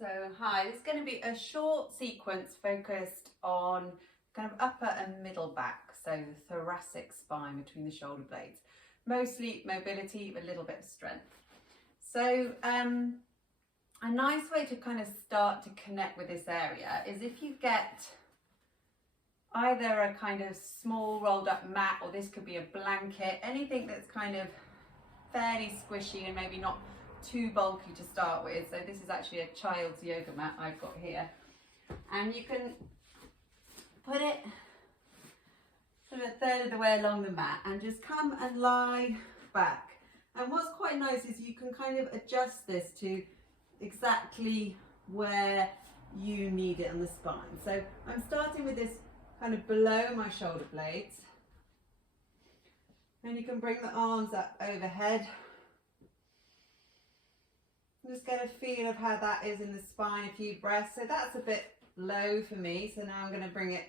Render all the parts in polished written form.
So hi, this is going to be a short sequence focused on kind of upper and middle back, so the thoracic spine between the shoulder blades. Mostly mobility, a little bit of strength. So a nice way to kind of start to connect with this area is if you get either a kind of small rolled up mat, or this could be a blanket, anything that's kind of fairly squishy and maybe not too bulky to start with. So this is actually a child's yoga mat I've got here, and you can put it sort of a third of the way along the mat and just come and lie back. And what's quite nice is you can kind of adjust this to exactly where you need it on the spine. So I'm starting with this kind of below my shoulder blades, and you can bring the arms up overhead. Just get a feel of how that is in the spine, a few breaths. So that's a bit low for me, so now I'm going to bring it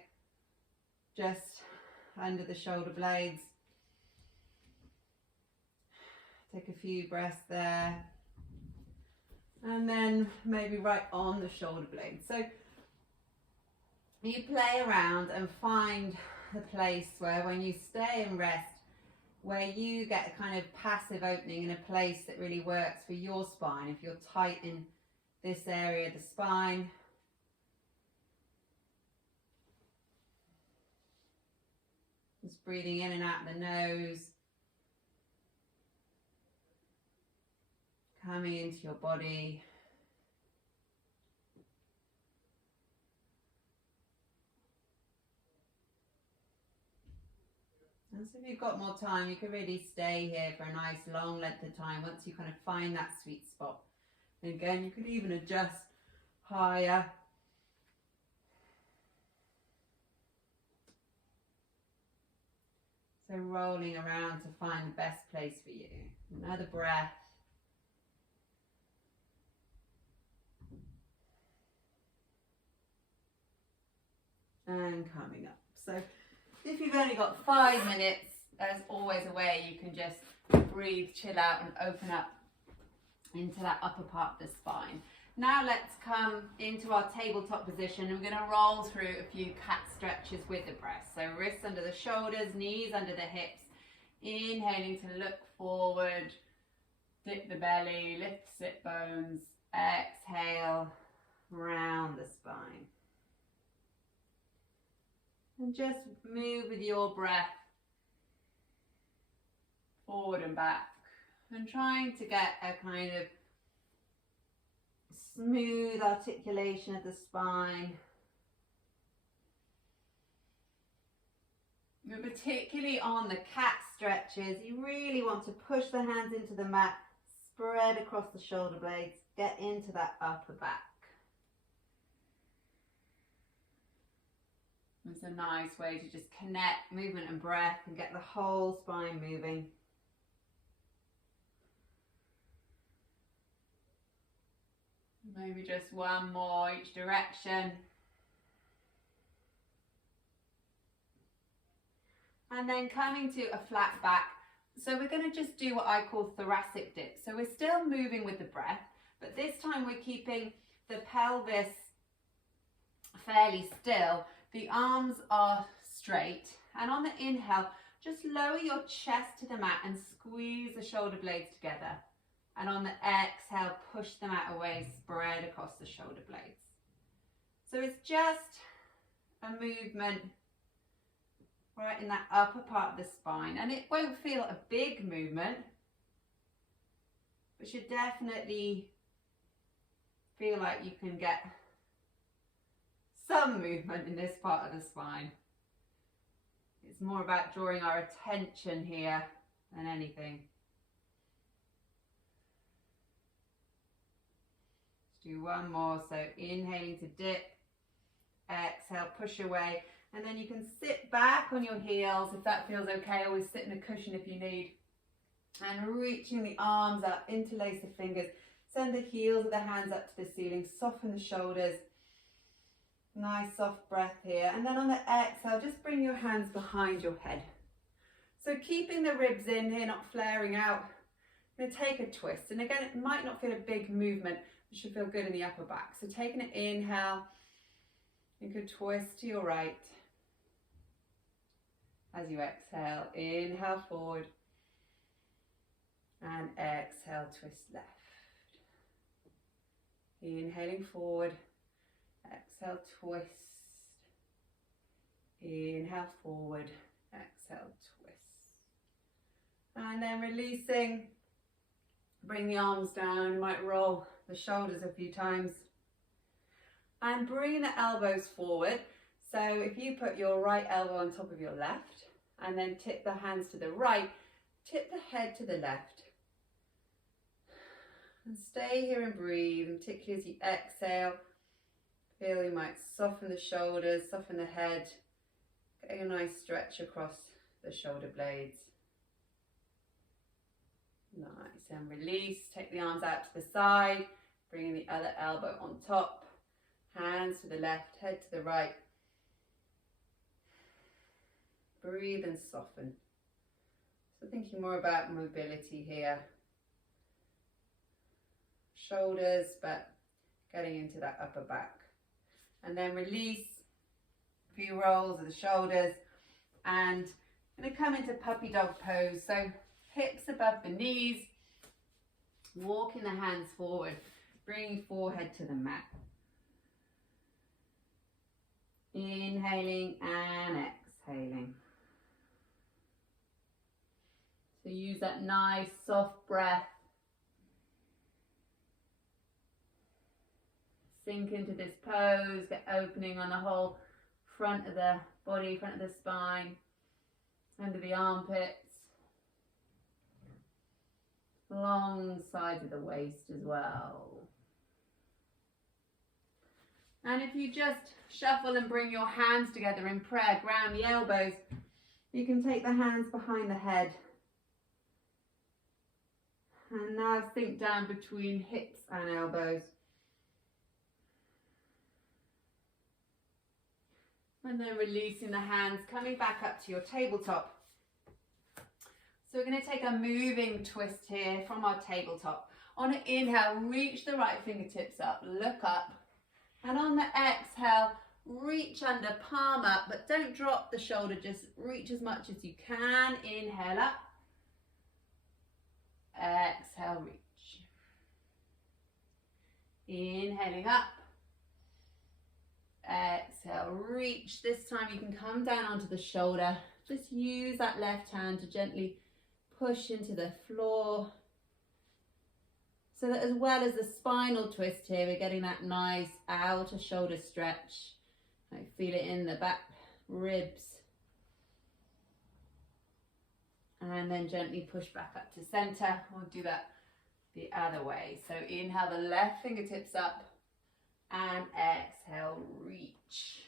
just under the shoulder blades. Take a few breaths there, and then maybe right on the shoulder blades. So you play around and find a place where, when you stay and rest, where you get a kind of passive opening in a place that really works for your spine. If you're tight in this area of the spine, just breathing in and out the nose, coming into your body. And so if you've got more time, you can really stay here for a nice long length of time once you kind of find that sweet spot. And again, you could even adjust higher. So rolling around to find the best place for you. Another breath. And coming up. So if you've only got 5 minutes, there's always a way you can just breathe, chill out, and open up into that upper part of the spine. Now let's come into our tabletop position, and we're going to roll through a few cat stretches with the breath. So wrists under the shoulders, knees under the hips. Inhaling to look forward, dip the belly, lift the sit bones. Exhale, round the spine. And just move with your breath forward and back, and trying to get a kind of smooth articulation of the spine. And particularly on the cat stretches, you really want to push the hands into the mat, spread across the shoulder blades, get into that upper back. It's a nice way to just connect movement and breath and get the whole spine moving. Maybe just one more each direction. And then coming to a flat back. So we're going to just do what I call thoracic dip. So we're still moving with the breath, but this time we're keeping the pelvis fairly still. The arms are straight, and on the inhale, just lower your chest to the mat and squeeze the shoulder blades together. And on the exhale, push the mat away, spread across the shoulder blades. So it's just a movement right in that upper part of the spine, and it won't feel a big movement, but should definitely feel like you can get some movement in this part of the spine. It's more about drawing our attention here than anything. Let's do one more. So inhaling to dip, exhale, push away, and then you can sit back on your heels if that feels okay. Always sit in a cushion if you need. And reaching the arms up, interlace the fingers, send the heels of the hands up to the ceiling, soften the shoulders. Nice soft breath here, and then on the exhale, just bring your hands behind your head. So keeping the ribs in here, not flaring out, I'm going to take a twist, and again, it might not feel a big movement, it should feel good in the upper back. So taking an inhale, you could twist to your right. As you exhale, inhale forward, and exhale, twist left. Inhaling forward, exhale, twist. Inhale forward, exhale, twist. And then releasing, bring the arms down, you might roll the shoulders a few times. And bring the elbows forward. So if you put your right elbow on top of your left, and then tip the hands to the right, tip the head to the left. And stay here and breathe, and particularly as you exhale, feel you might soften the shoulders, soften the head, getting a nice stretch across the shoulder blades. Nice, and release, take the arms out to the side, bringing the other elbow on top, hands to the left, head to the right. Breathe and soften. So thinking more about mobility here. Shoulders, but getting into that upper back. And then release, a few rolls of the shoulders, and I'm going to come into puppy dog pose. So hips above the knees, walking the hands forward, bringing forehead to the mat. Inhaling and exhaling. So use that nice soft breath. Sink into this pose, get opening on the whole front of the body, front of the spine, under the armpits, long sides of the waist as well. And if you just shuffle and bring your hands together in prayer, ground the elbows, you can take the hands behind the head. And now sink down between hips and elbows. And then releasing the hands, coming back up to your tabletop. So we're going to take a moving twist here from our tabletop. On an inhale, reach the right fingertips up, look up. And on the exhale, reach under, palm up, but don't drop the shoulder, just reach as much as you can. Inhale up. Exhale, reach. Inhaling up. Exhale, reach. This time you can come down onto the shoulder. Just use that left hand to gently push into the floor. So that as well as the spinal twist here, we're getting that nice outer shoulder stretch. I feel it in the back ribs. And then gently push back up to center. We'll do that the other way. So inhale the left fingertips up and exhale, reach.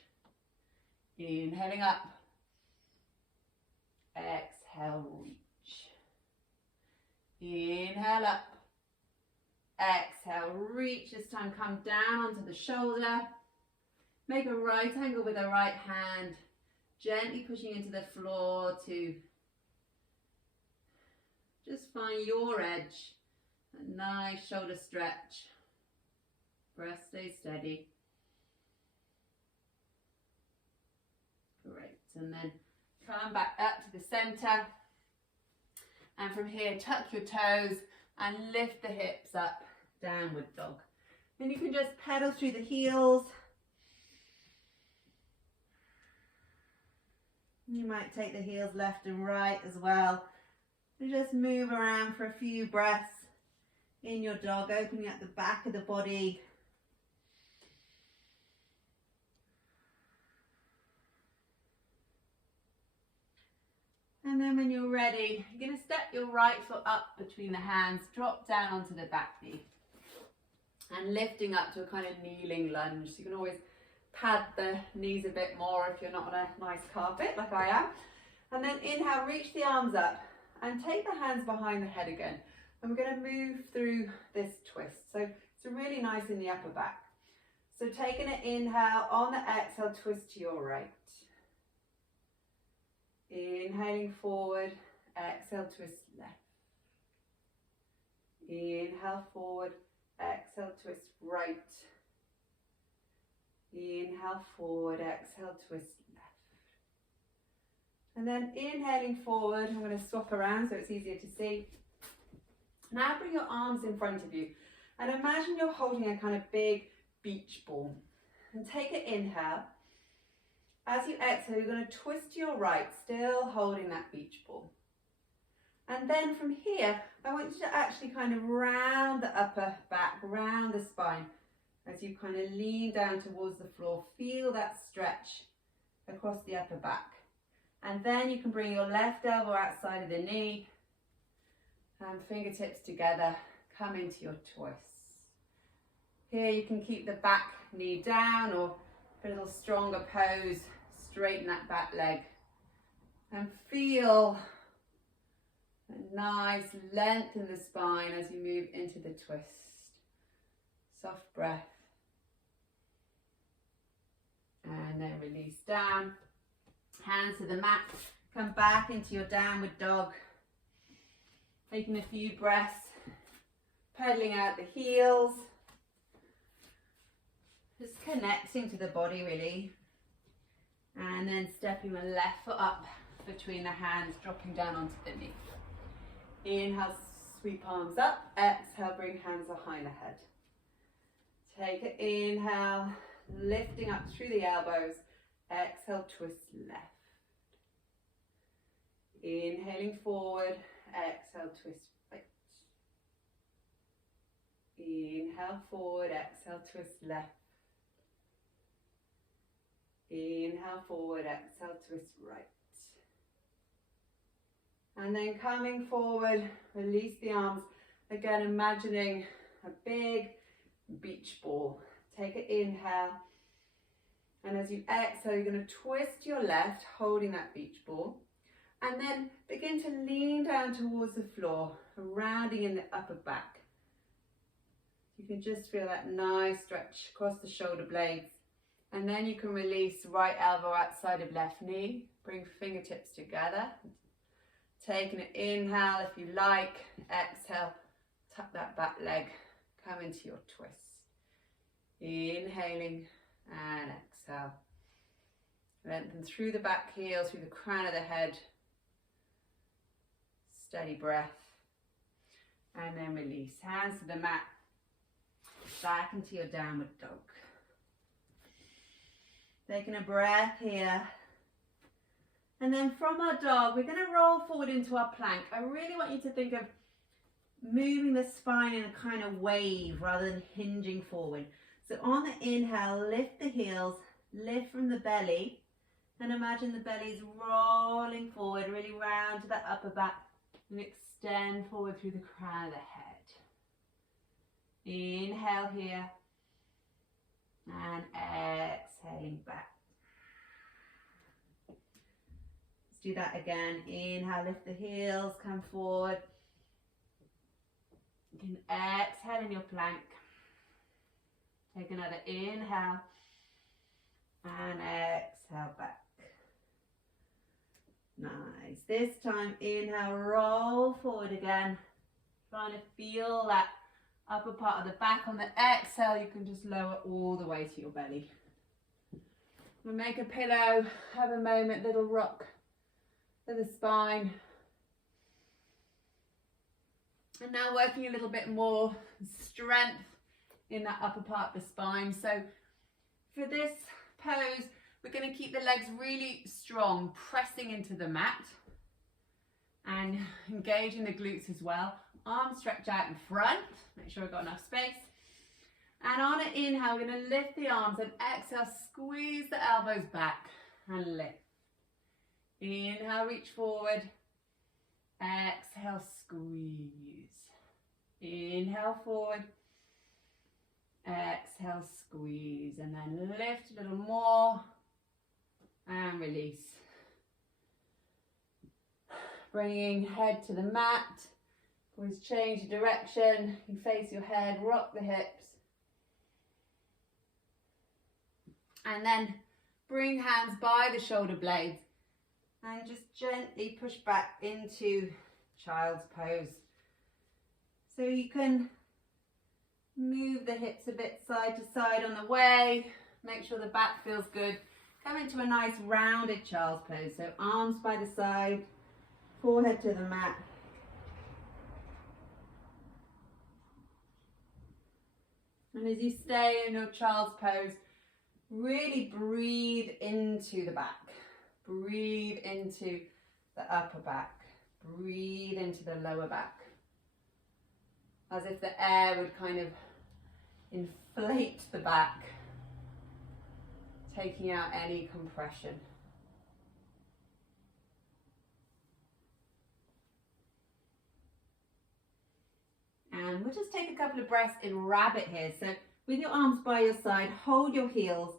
Inhaling up. Exhale, reach. Inhale up. Exhale, reach. This time come down onto the shoulder. Make a right angle with the right hand. Gently pushing into the floor to just find your edge. A nice shoulder stretch. Breath stays steady. Great. And then come back up to the center. And from here, tuck your toes and lift the hips up. Downward dog. Then you can just pedal through the heels. You might take the heels left and right as well. So just move around for a few breaths in your dog, opening up the back of the body. And then when you're ready, you're going to step your right foot up between the hands, drop down onto the back knee. And lifting up to a kind of kneeling lunge. So you can always pad the knees a bit more if you're not on a nice carpet like I am. And then inhale, reach the arms up and take the hands behind the head again. And we're going to move through this twist. So it's really nice in the upper back. So taking an inhale, on the exhale, twist to your right. Inhaling forward, exhale, twist left. Inhale forward, exhale, twist right. Inhale forward, exhale, twist left. And then inhaling forward, I'm going to swap around so it's easier to see. Now bring your arms in front of you and imagine you're holding a kind of big beach ball. And take an inhale. As you exhale, you're going to twist to your right, still holding that beach ball. And then from here, I want you to actually kind of round the upper back, round the spine. As you kind of lean down towards the floor, feel that stretch across the upper back. And then you can bring your left elbow outside of the knee and fingertips together, come into your twist. Here you can keep the back knee down or a little stronger pose, straighten that back leg and feel a nice length in the spine as you move into the twist. Soft breath. And then release down. Hands to the mat. Come back into your downward dog. Taking a few breaths. Pedaling out the heels. Just connecting to the body really. And then stepping the left foot up between the hands, dropping down onto the knee. Inhale, sweep arms up. Exhale, bring hands behind the head. Take an inhale, lifting up through the elbows. Exhale, twist left. Inhaling forward. Exhale, twist right. Inhale forward. Exhale, twist left. Inhale forward. Exhale, twist right. And then coming forward, release the arms. Again, imagining a big beach ball. Take an inhale. And as you exhale, you're going to twist your left, holding that beach ball. And then begin to lean down towards the floor, rounding in the upper back. You can just feel that nice stretch across the shoulder blades. And then you can release right elbow outside of left knee. Bring fingertips together. Taking an inhale if you like, exhale, tuck that back leg, come into your twist. Inhaling and exhale. Lengthen through the back heel, through the crown of the head. Steady breath. And then release. Hands to the mat. Back into your downward dog. Taking a breath here. And then from our dog, we're going to roll forward into our plank. I really want you to think of moving the spine in a kind of wave rather than hinging forward. So on the inhale, lift the heels, lift from the belly, and imagine the belly is rolling forward, really round to that upper back, and extend forward through the crown of the head. Inhale here, and exhaling back. Do that again. Inhale, lift the heels, come forward. You can exhale in your plank. Take another inhale and exhale back. Nice. This time, inhale, roll forward again. Trying to feel that upper part of the back. On the exhale, you can just lower all the way to your belly. We'll make a pillow, have a moment, little rock to the spine. And now working a little bit more strength in that upper part of the spine. So for this pose, we're going to keep the legs really strong, pressing into the mat and engaging the glutes as well. Arms stretch out in front, make sure we've got enough space. And on an inhale, we're going to lift the arms and exhale, squeeze the elbows back and lift. Inhale, reach forward. Exhale, squeeze. Inhale, forward. Exhale, squeeze. And then lift a little more. And release. Bringing head to the mat. Always change your direction. You face your head, rock the hips. And then bring hands by the shoulder blades. And just gently push back into child's pose. So you can move the hips a bit side to side on the way. Make sure the back feels good. Come into a nice rounded child's pose. So arms by the side, forehead to the mat. And as you stay in your child's pose, really breathe into the back. Breathe into the upper back. Breathe into the lower back. As if the air would kind of inflate the back, taking out any compression. And we'll just take a couple of breaths in rabbit here. So with your arms by your side, hold your heels,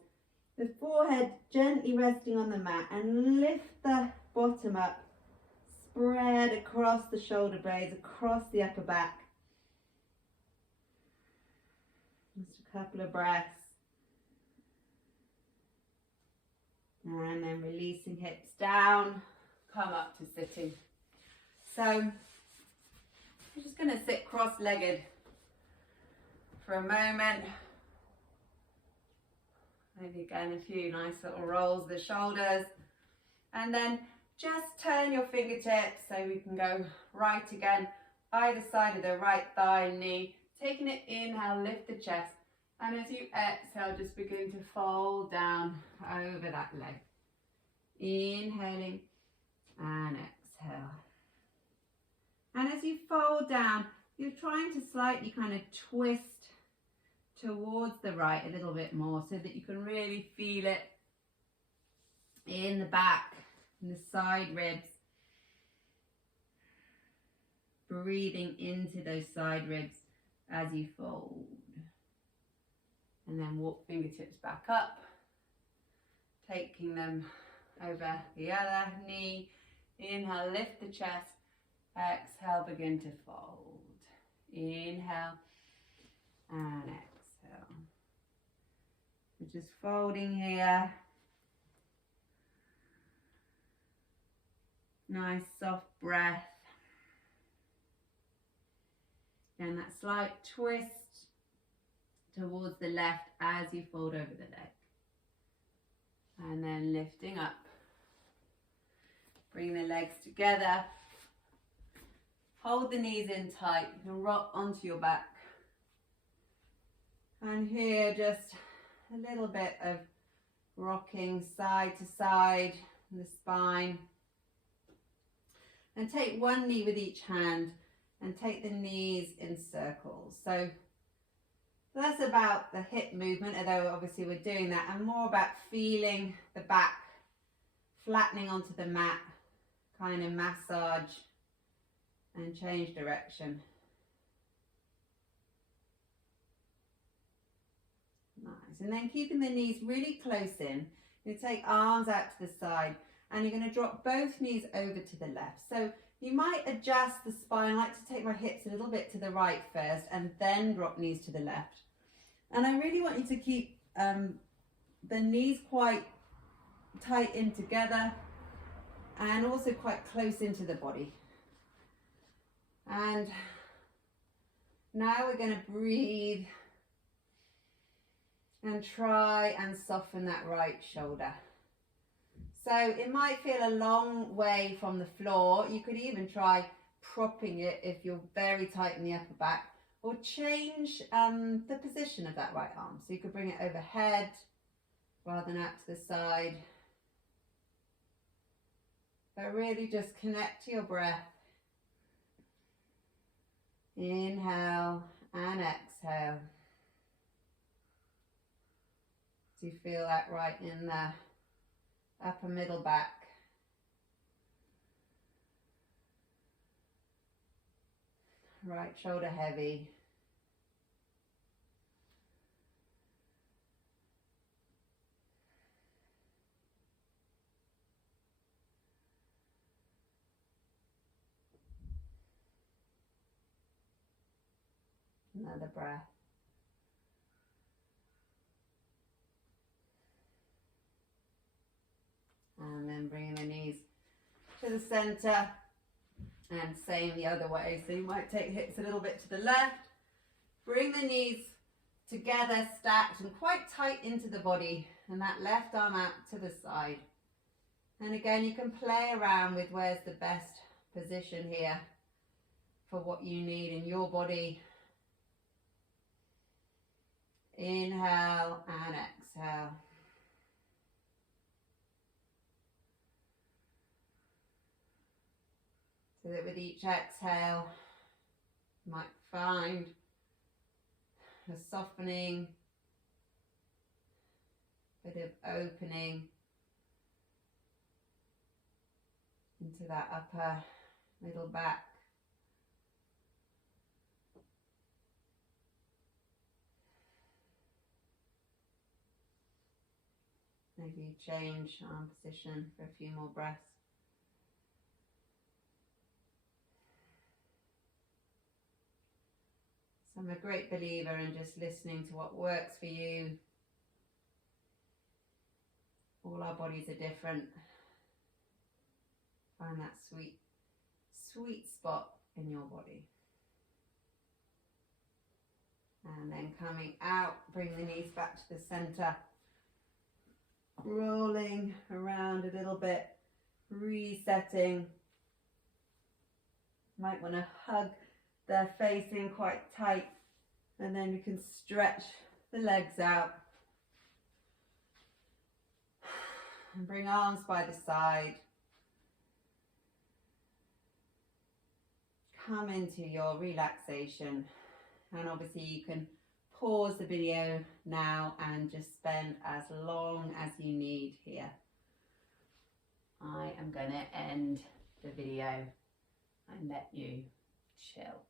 the forehead gently resting on the mat, and lift the bottom up, spread across the shoulder blades, across the upper back. Just a couple of breaths. And then releasing hips down, come up to sitting. So I'm just going to sit cross-legged for a moment. Maybe again a few nice little rolls of the shoulders. And then just turn your fingertips so we can go right again, either side of the right thigh and knee. Taking it, inhale, lift the chest. And as you exhale, just begin to fold down over that leg. Inhaling and exhale. And as you fold down, you're trying to slightly kind of twist towards the right a little bit more so that you can really feel it in the back, in the side ribs. Breathing into those side ribs as you fold. And then walk fingertips back up, taking them over the other knee. Inhale, lift the chest. Exhale, begin to fold. Inhale and exhale. We're just folding here. Nice soft breath. And that slight twist towards the left as you fold over the leg. And then lifting up. Bring the legs together. Hold the knees in tight. You can rock onto your back. And here just a little bit of rocking side to side in the spine. And take one knee with each hand and take the knees in circles. So that's about the hip movement, although obviously we're doing that, and more about feeling the back flattening onto the mat, kind of massage and change direction. Nice. And then keeping the knees really close in, you take arms out to the side and you're going to drop both knees over to the left. So you might adjust the spine. I like to take my hips a little bit to the right first and then drop knees to the left. And I really want you to keep the knees quite tight in together and also quite close into the body. And now we're going to breathe and try and soften that right shoulder. So it might feel a long way from the floor. You could even try propping it if you're very tight in the upper back, or change the position of that right arm. So you could bring it overhead rather than out to the side. But really just connect to your breath. Inhale and exhale. Do you feel that right in the upper middle back? Right shoulder heavy. Another breath. And then bringing the knees to the center. And same the other way. So you might take hips a little bit to the left, bring the knees together, stacked and quite tight into the body, and that left arm out to the side. And again, you can play around with where's the best position here for what you need in your body. Inhale and exhale. So that with each exhale, you might find a softening, bit of opening into that upper middle back. Maybe change arm position for a few more breaths. So I'm a great believer in just listening to what works for you. All our bodies are different. Find that sweet spot in your body. And then coming out, bring the knees back to the center. Rolling around a little bit, resetting. Might want to hug the face in quite tight, and then you can stretch the legs out. And bring arms by the side. Come into your relaxation, and obviously you can pause the video now and just spend as long as you need here. I am going to end the video and let you chill.